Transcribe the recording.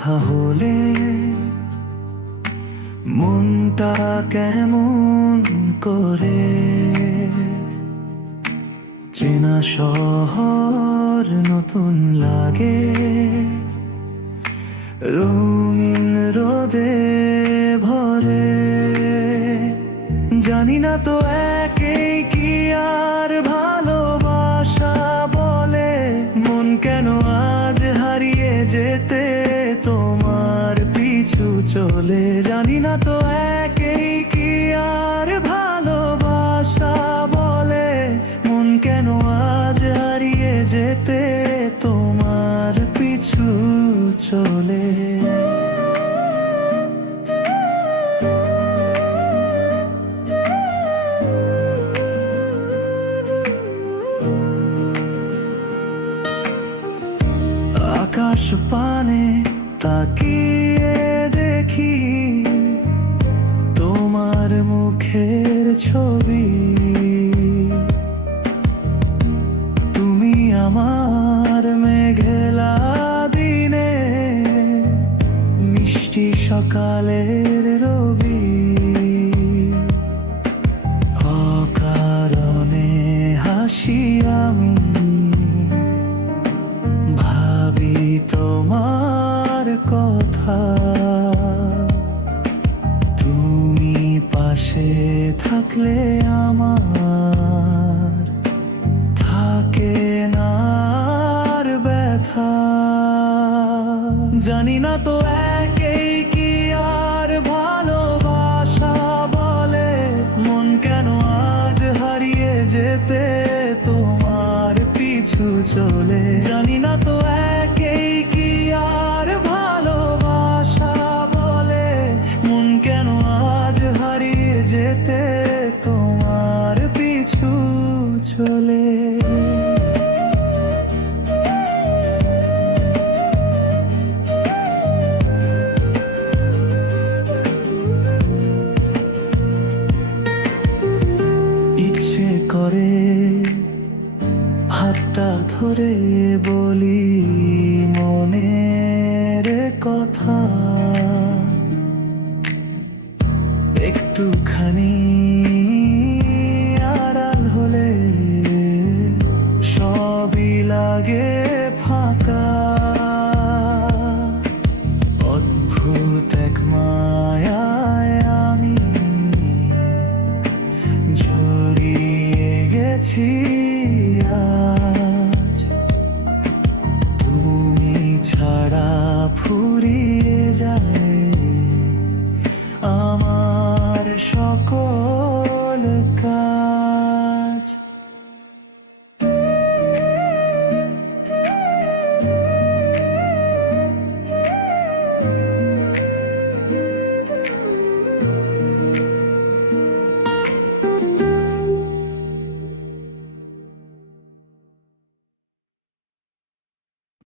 কথা হলে মনটা কেমন করে, চেনা শহর নতুন লাগে, রঙিন রোদে ভরে। জানি না তো একেই কি আর ভালোবাসা বলে, মন কেন আজ হারিয়ে যেতে তোমার পিছু চলে। জানি না তো একেই কি আর ভালোবাসা বলে, মন কেন আজ হারিয়ে যেতে তোমার পিছু চলে। আকাশ পানে তাকিয়ে দেখি তোমার মুখের ছবি। তুমি আমার মেঘলা দিনে মিষ্টি সকালের রবি। অকারণে হাসি আমি, ভাবি তোমার কথা। তুমি পাশে থাকলে আমার থাকে না আর ব্যথা। জানি না তো একেই কি আর ভালোবাসা বলে, মন কেন আজ হারিয়ে যেতে তোমার পিছু চলে। জানি না তো একেই কি আর ভালোবাসা বলে, মন কেন আজ হারিয়ে যেতে তোমার পিছু চলে। ইচ্ছে করে হাতটা ধরে বলি মনের কথা, একটুখানি আড়াল হলে সবই লাগে ফাঁকা। অদ্ভুত এক মায়ায় আমি জড়িয়ে গেছি আজ। তুমি ছাড়া ফুরিয়ে যায়